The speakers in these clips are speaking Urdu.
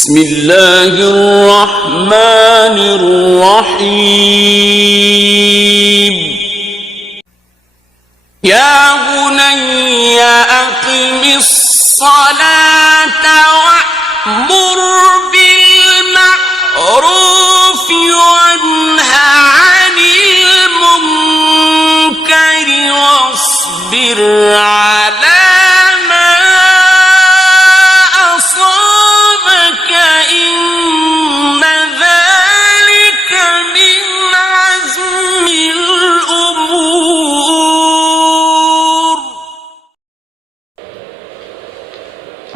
بسم اللہ الرحمن الرحیم یا بنی اقم الصلاة وأمر بالمعروف وانہ عن المنکر واصبر على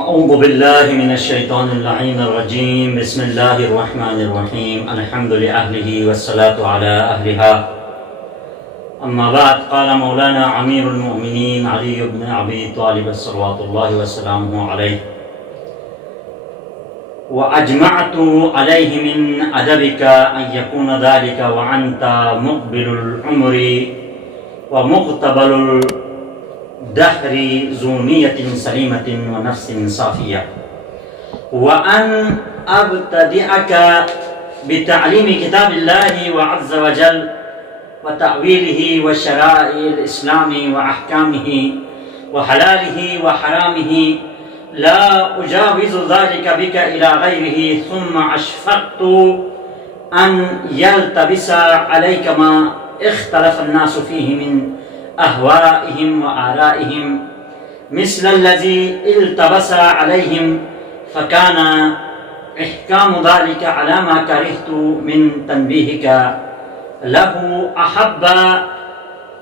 اعوذ باللہ من الشیطان اللعین الرجیم بسم اللہ الرحمن الرحیم الحمد لأہلہ والصلاة علی اہلہا اما بعد قال مولانا امیر المؤمنین علی بن ابی طالب صلوات اللہ وسلامہ علیہ وأجمعت عليه من أدبك أن يكون ذلك وأنت مقبل العمر ومقتبل الدهر ذو نية سليمة ونفس صافية وأن أبتدئك بتعليم كتاب الله وعز وجل وتأويله وشرائع الإسلام وأحكامه وحلاله وحرامه لا أجاوز ذلك بك إلى غيره ثم أشفقت أن يلتبس عليك ما اختلف الناس فيه من أهوائهم وآرائهم مثل الذي التبس عليهم فكان إحكام ذلك على ما كرهت من تنبيهك له أحب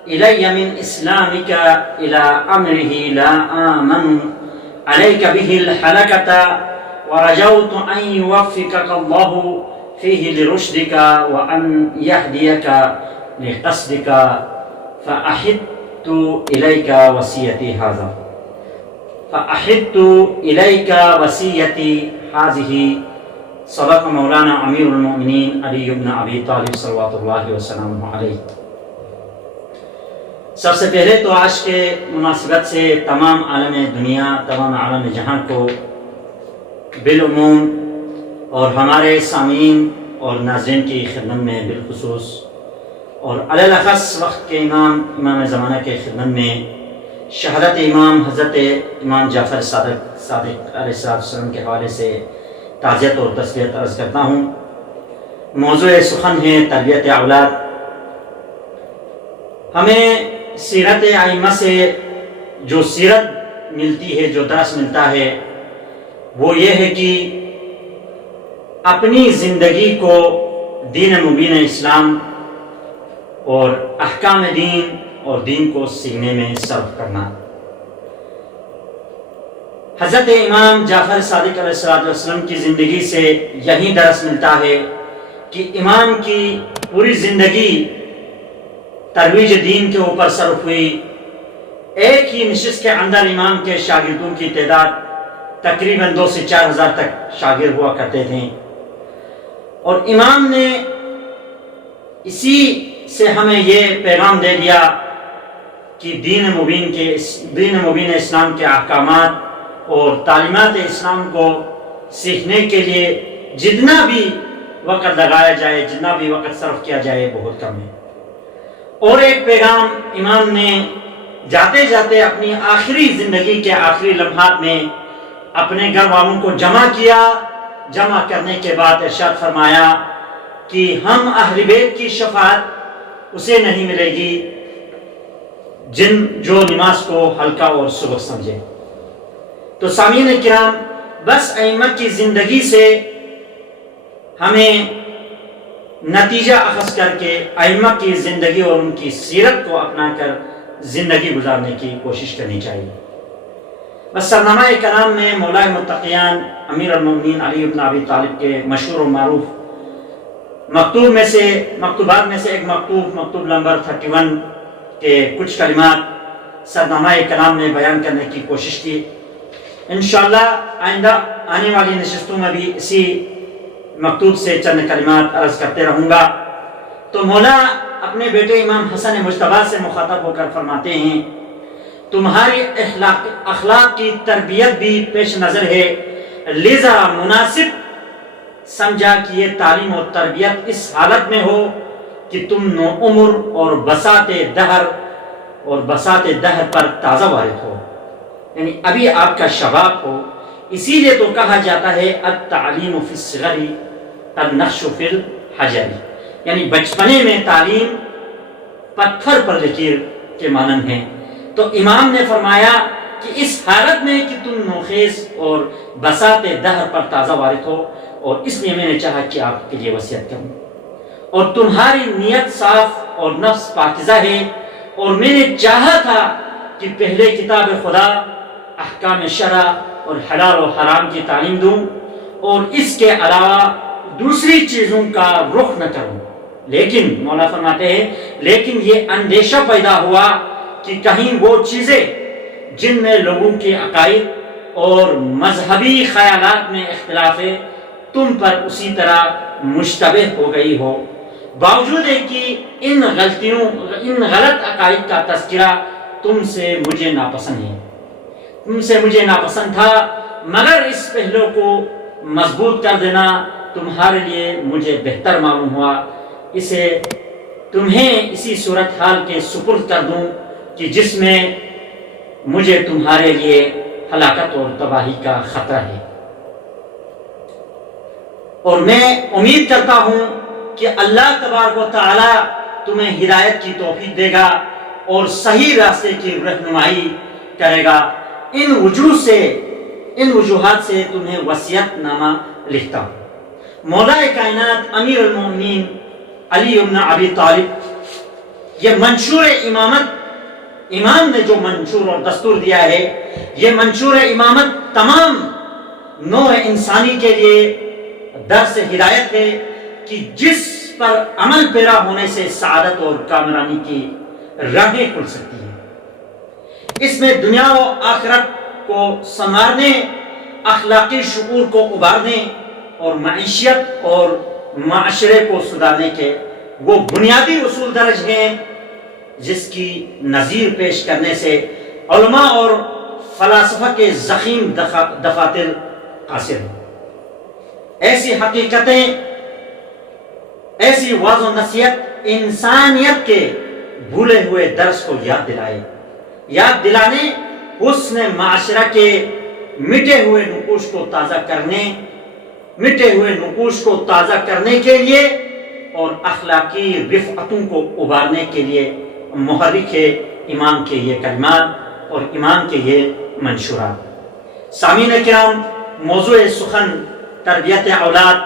إلي من إسلامك إلى أمره لا آمن عليك به الحلقة ورجوت أن يوفقك الله فيه لرشدك وأن يهديك لقصدك فأحدت إليك وصيتي هذه صدق مولانا امیر المؤمنین علی بن ابی طالب صلوات اللہ وسلامہ علیہ۔ سب سے پہلے تو آج کے مناسبت سے تمام عالم دنیا، تمام عالم جہاں کو بالعموم اور ہمارے سامعین اور ناظرین کی خدمت میں بالخصوص اور علیہ وقت کے امام زمانہ کے خدمت میں شہادت امام حضرت امام جعفر صادق علیہ السلام کے حوالے سے تعزیت اور تسلیت عرض کرتا ہوں۔ موضوع سخن ہے تربیت اولاد۔ ہمیں سیرت ائمہ سے جو سیرت ملتی ہے، جو درس ملتا ہے، وہ یہ ہے کہ اپنی زندگی کو دین مبین اسلام اور احکام دین اور دین کو سیکھنے میں صرف کرنا۔ حضرت امام جعفر صادق علیہ السلام کی زندگی سے یہی درس ملتا ہے کہ امام کی پوری زندگی ترویج دین کے اوپر صرف ہوئی۔ ایک ہی نشست کے اندر امام کے شاگردوں کی تعداد تقریباً 2 سے 4 ہزار تک شاگرد ہوا کرتے تھے، اور امام نے اسی سے ہمیں یہ پیغام دے دیا کہ دین مبین اسلام کے احکامات اور تعلیمات اسلام کو سیکھنے کے لیے جتنا بھی وقت لگایا جائے، جتنا بھی وقت صرف کیا جائے، بہت کم ہے۔ اور ایک پیغام امام نے جاتے جاتے اپنی آخری زندگی کے آخری لمحات میں اپنے گھر والوں کو جمع کیا۔ جمع کرنے کے بعد ارشاد فرمایا کہ ہم اہل بیت کی شفاعت اسے نہیں ملے گی جو نماز کو ہلکا اور سبک سمجھے۔ تو سامعین کرام، بس ائمہ کی زندگی سے ہمیں نتیجہ اخذ کر کے ائمہ کی زندگی اور ان کی سیرت کو اپنا کر زندگی گزارنے کی کوشش کرنی چاہیے۔ بس سرنامہ کلام میں مولا متقیان امیر المؤمنین علی بن ابی طالب کے مشہور و معروف مکتوبات میں سے ایک مکتوب نمبر 31 کے کچھ کلمات سرنامہ کلام میں بیان کرنے کی کوشش کی۔ انشاءاللہ آئندہ آنے والی نشستوں میں بھی اسی مکتوب سے چند کلمات عرض کرتے رہوں گا۔ تو مولا اپنے بیٹے امام حسن مجتبیٰ سے مخاطب ہو کر فرماتے ہیں، تمہاری اخلاق کی تربیت بھی پیش نظر ہے، لذا مناسب سمجھا کہ یہ تعلیم اور تربیت اس حالت میں ہو کہ تم نو عمر اور بساط دہر پر تازہ وارد ہو، یعنی ابھی آپ کا شباب ہو. اسی لیے تو کہا جاتا ہے التعلیم فی الصغر النقش فی الحجر، یعنی بچپنے میں تعلیم پتھر پر لکیر کے مانند ہے. تو امام نے فرمایا کہ اس حالت میں کہ تم نوخیز اور بساط دہر پر تازہ وارد ہو، اور اس لیے میں نے چاہا کہ آپ کے لیے وصیت کروں. اور تمہاری نیت صاف اور نفس پاکیزہ ہے، اور میں نے چاہا تھا کہ پہلے کتاب خدا، احکام شرع اور حلال و حرام کی تعلیم دوں، اور اس کے علاوہ دوسری چیزوں کا رخ نہ کروں. لیکن مولا فرماتے ہیں لیکن یہ اندیشہ پیدا ہوا کہ کہیں وہ چیزیں جن میں لوگوں کے عقائد اور مذہبی خیالات میں اختلاف ہے تم پر اسی طرح مشتبہ ہو گئی ہو، باوجود ہے کہ ان غلط عقائد کا تذکرہ تم سے مجھے ناپسند تھا، مگر اس پہلو کو مضبوط کر دینا تمہارے لیے مجھے بہتر معلوم ہوا. اسے تمہیں اسی صورتحال کے سپرد کر دوں کہ جس میں مجھے تمہارے لیے ہلاکت اور تباہی کا خطرہ ہے. اور میں امید کرتا ہوں کہ اللہ تبارک و تعالی تمہیں ہدایت کی توفیق دے گا اور صحیح راستے کی رہنمائی کرے گا. ان وجوہات سے تمہیں وصیت نامہ لکھتا ہوں. مولا کائنات امیر المومنین علی بن ابی طالب، یہ منشور امامت امام نے جو منشور اور دستور دیا ہے، یہ منشور امامت تمام نوع انسانی کے لیے درس ہدایت ہے کہ جس پر عمل پیرا ہونے سے سعادت اور کامرانی کی راہیں کھل سکتی ہیں. اس میں دنیا و آخرت کو سنوارنے، اخلاقی شعور کو ابھارنے اور معیشت اور معاشرے کو سدھارنے کے وہ بنیادی اصول درج ہیں جس کی نظیر پیش کرنے سے علماء اور فلاسفہ کے ضخیم دفاتر قاصر ہیں. ایسی حقیقتیں، ایسی واضح و نصیحت انسانیت کے بھولے ہوئے درس کو یاد دلانے حسن معاشرہ کے مٹے ہوئے نقوش کو تازہ کرنے کے لیے اور اخلاقی رفعتوں کو ابھارنے کے لیے محرک ہے امام کے یہ کلمات اور امام کے یہ منشورات. سامعین کرام، موضوع سخن تربیت اولاد،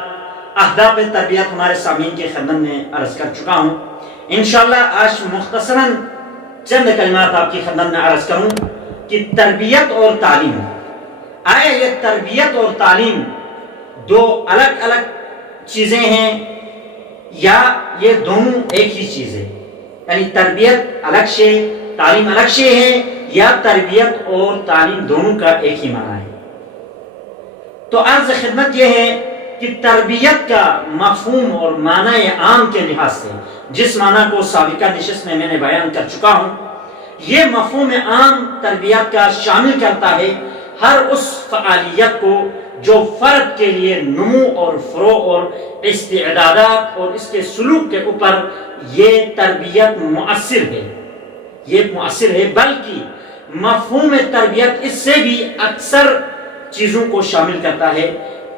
اہداف تربیت ہمارے سامعین کی خدمت میں عرض کر چکا ہوں. انشاءاللہ آج مختصراً چند کلمات آپ کی خدمت میں عرض کروں کہ تربیت اور تعلیم، آیا یہ تربیت اور تعلیم دو الگ الگ چیزیں ہیں یا یہ دونوں ایک ہی چیز ہے؟ یعنی تربیت الگ شے، تعلیم الگ شے ہے، یا تربیت اور تعلیم دونوں کا ایک ہی معنی ہے؟ تو عرض خدمت یہ ہے کہ تربیت کا مفہوم اور معنی عام کے لحاظ سے، جس معنی کو سابقہ نشست میں نے بیان کر چکا ہوں، یہ مفہوم عام تربیت کا شامل کرتا ہے ہر اس فعالیت کو جو فرد کے لیے نمو اور فروغ اور استعدادات اور اس کے سلوک کے اوپر یہ تربیت مؤثر ہے. بلکہ مفہوم تربیت اس سے بھی اکثر چیزوں کو شامل کرتا ہے،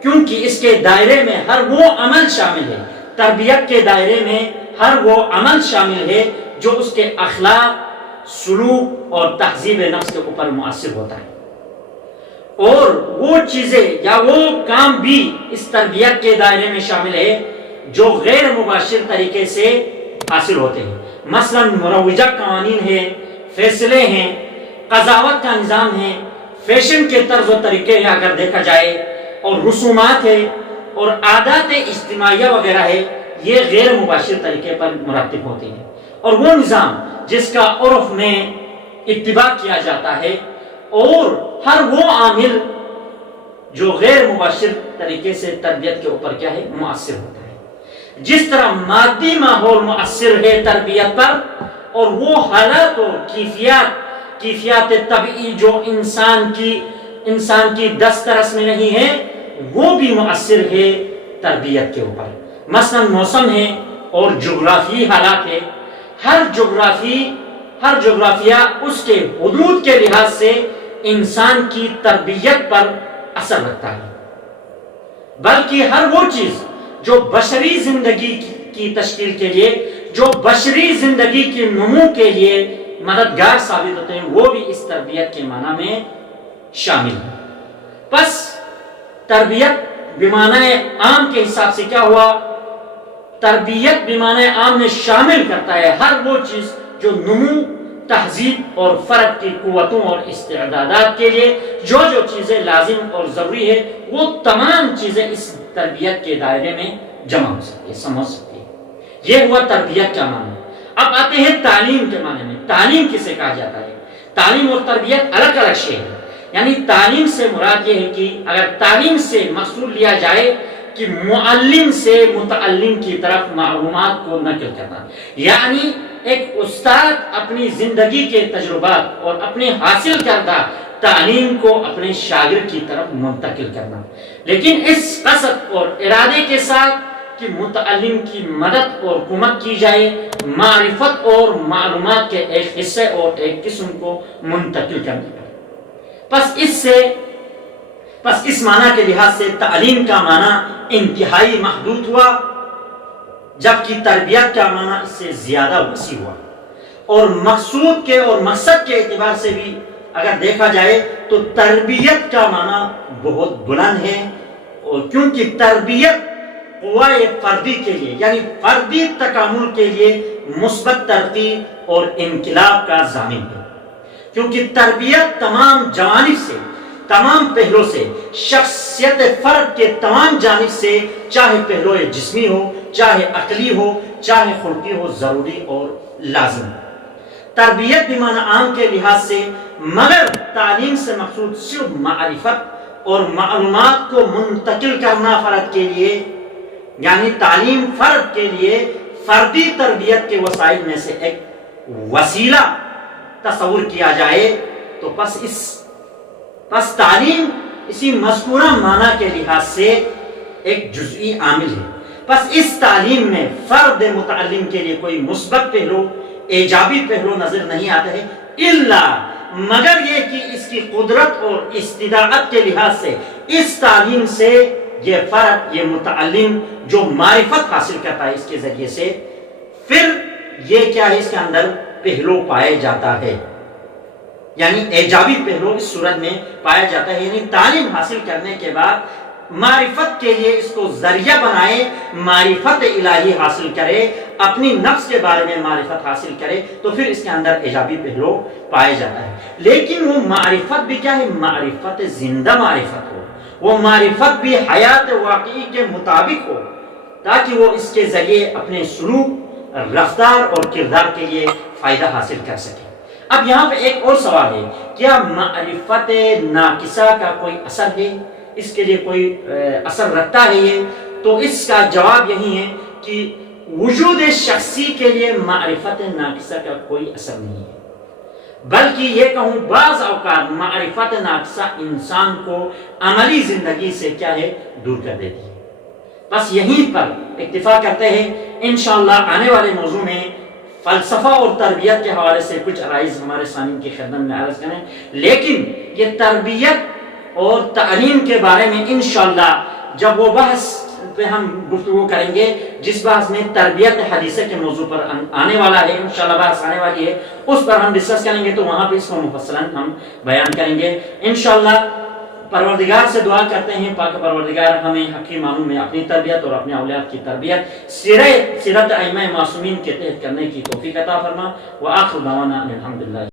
کیونکہ اس کے دائرے میں ہر وہ عمل شامل ہے، تربیت کے دائرے میں ہر وہ عمل شامل ہے جو اس کے اخلاق، سلوک اور تہذیب نفس کے اوپر مؤثر ہوتا ہے. اور وہ چیزیں یا وہ کام بھی اس تربیت کے دائرے میں شامل ہے جو غیر مباشر طریقے سے حاصل ہوتے ہیں. مثلا مروجہ قوانین ہے، فیصلے ہیں، قضاوت کا نظام ہے، فیشن کے طرز و طریقے اگر دیکھا جائے، اور رسومات ہے اور عادات اجتماعیہ وغیرہ ہے، یہ غیر مباشر طریقے پر مرتب ہوتے ہیں. اور وہ نظام جس کا عرف میں اتباع کیا جاتا ہے، اور ہر وہ عامل جو غیر مباشر طریقے سے تربیت کے اوپر کیا ہے، مؤثر ہوتا ہے. جس طرح مادی ماحول مؤثر ہے تربیت پر، اور وہ حالات اور کیفیات طبعی جو انسان کی دسترس میں نہیں ہے، وہ بھی مؤثر ہے تربیت کے اوپر، مثلا موسم ہے اور جغرافی حالات ہے، ہر جغرافیہ اس کے حدود کے لحاظ سے انسان کی تربیت پر اثر رکھتا ہے، بلکہ ہر وہ چیز جو بشری زندگی کی تشکیل کے لیے، جو بشری زندگی کے نمو کے لیے مددگار ثابت ہوتے ہیں، وہ بھی اس تربیت کے معنی میں شامل ہے۔ پس تربیت بمعنی عام کے حساب سے کیا ہوا؟ تربیت بمعنی عام میں شامل کرتا ہے ہر وہ چیز جو نمو، تہذیب اور فرد کی قوتوں اور استعدادات کے لیے جو چیزیں لازم اور ضروری ہے، وہ تمام چیزیں اس تربیت کے دائرے میں جمع ہو سکتی ہے، سمجھ سکتی ہے۔ یہ ہوا تربیت کا معنی۔ اب آتے ہیں تعلیم کے معنی میں۔ تعلیم کسے کہا جاتا ہے؟ تعلیم اور تربیت الگ الگ شے ہے۔ یعنی تعلیم سے مراد یہ ہے کہ اگر تعلیم سے مقصود لیا جائے کہ معلم سے متعلم کی طرف معلومات کو نقل کرنا، یعنی ایک استاد اپنی زندگی کے تجربات اور اپنے حاصل کردہ تعلیم کو اپنے شاگرد کی طرف منتقل کرنا، لیکن اس قصد اور ارادے کے ساتھ کہ متعلم کی مدد اور کمک کی جائے معرفت اور معلومات کے ایک حصے اور ایک قسم کو منتقل کرنے پر۔ پس اس معنی کے لحاظ سے تعلیم کا معنی انتہائی محدود ہوا، جبکہ تربیت کا معنی اس سے زیادہ وسیع ہوا، اور مقصود کے اور مقصد کے اعتبار سے بھی اگر دیکھا جائے تو تربیت کا معنی بہت بلند ہے، اور کیونکہ تربیت قوائے فردی کے لیے یعنی فردی تکامل کے لیے مثبت ترقی اور انقلاب کا ضامن ہے، کیونکہ تربیت تمام جوانب سے، تمام پہلو سے، شخصیت فرد کے تمام جانب سے، چاہے پہلو جسمی ہو، چاہے عقلی ہو، چاہے خلقی ہو، ضروری اور لازم ہے۔ تربیت بمعنی عام کے لحاظ سے، مگر تعلیم سے مقصود صرف معرفت اور معلومات کو منتقل کرنا فرد کے لیے، یعنی تعلیم فرد کے لیے فردی تربیت کے وسائل میں سے ایک وسیلہ تصور کیا جائے تو پس تعلیم اسی مذکورہ معنی کے لحاظ سے ایک جزئی عامل ہے۔ پس اس تعلیم میں فرد متعلم کے لیے کوئی مثبت پہلو، ایجابی پہلو نظر نہیں آتا ہے، الا مگر یہ کہ اس کی قدرت اور استطاعت کے لحاظ سے اس تعلیم سے یہ فرد، یہ متعلم جو معرفت حاصل کرتا ہے اس کے ذریعے سے، پھر یہ کیا ہے، اس کے اندر پہلو پایا جاتا ہے، یعنی ایجابی پہلو اس صورت میں پایا جاتا ہے، یعنی تعلیم حاصل کرنے کے بعد معرفت کے لیے اس کو ذریعہ بنائے، معرفت الہی حاصل کرے، اپنی نفس کے بارے میں معرفت حاصل کرے، تو پھر اس کے اندر ایجابی پہلو پایا جاتا ہے۔ لیکن وہ معرفت بھی کیا ہے؟ معرفت زندہ معرفت ہو، وہ معرفت بھی حیات واقعی کے مطابق ہو، تاکہ وہ اس کے ذریعے اپنے سلوک، رفتار اور کردار کے لیے فائدہ حاصل کر سکے۔ اب یہاں پہ ایک اور سوال ہے، کیا معرفت ناقصہ کا کوئی اثر ہے؟ اس کے لیے کوئی اثر رکھتا ہے یہ؟ تو اس کا جواب یہی ہے کہ وجود شخصی کے لیے معرفت ناقصہ کا کوئی اثر نہیں ہے، بلکہ یہ کہوں بعض اوقات معرفت ناقصہ انسان کو عملی زندگی سے کیا ہے، دور کر دیتی ہے۔ بس یہیں پر اکتفا کرتے ہیں، انشاءاللہ آنے والے موضوع میں فلسفہ اور تربیت کے حوالے سے کچھ عرائض ہمارے سامعین کی خدمت میں عرض کریں، لیکن یہ تربیت اور تعلیم کے بارے میں انشاءاللہ جب وہ بحث پہ ہم گفتگو کریں گے، جس بحث میں تربیت حدیثہ کے موضوع پر آنے والا ہے، انشاءاللہ بحث آنے والی ہے، اس پر ہم ڈسکس کریں گے، تو وہاں پہ اس کو مفصلاً ہم بیان کریں گے انشاءاللہ۔ پروردگار سے دعا کرتے ہیں پاک پروردگار ہمیں حقیقی معنوں میں اپنی تربیت اور اپنے اولاد کی تربیت سیرت ائمہ معصومین کے تحت کرنے کی توفیق عطا فرما۔ وآخر دعوانا الحمدللہ۔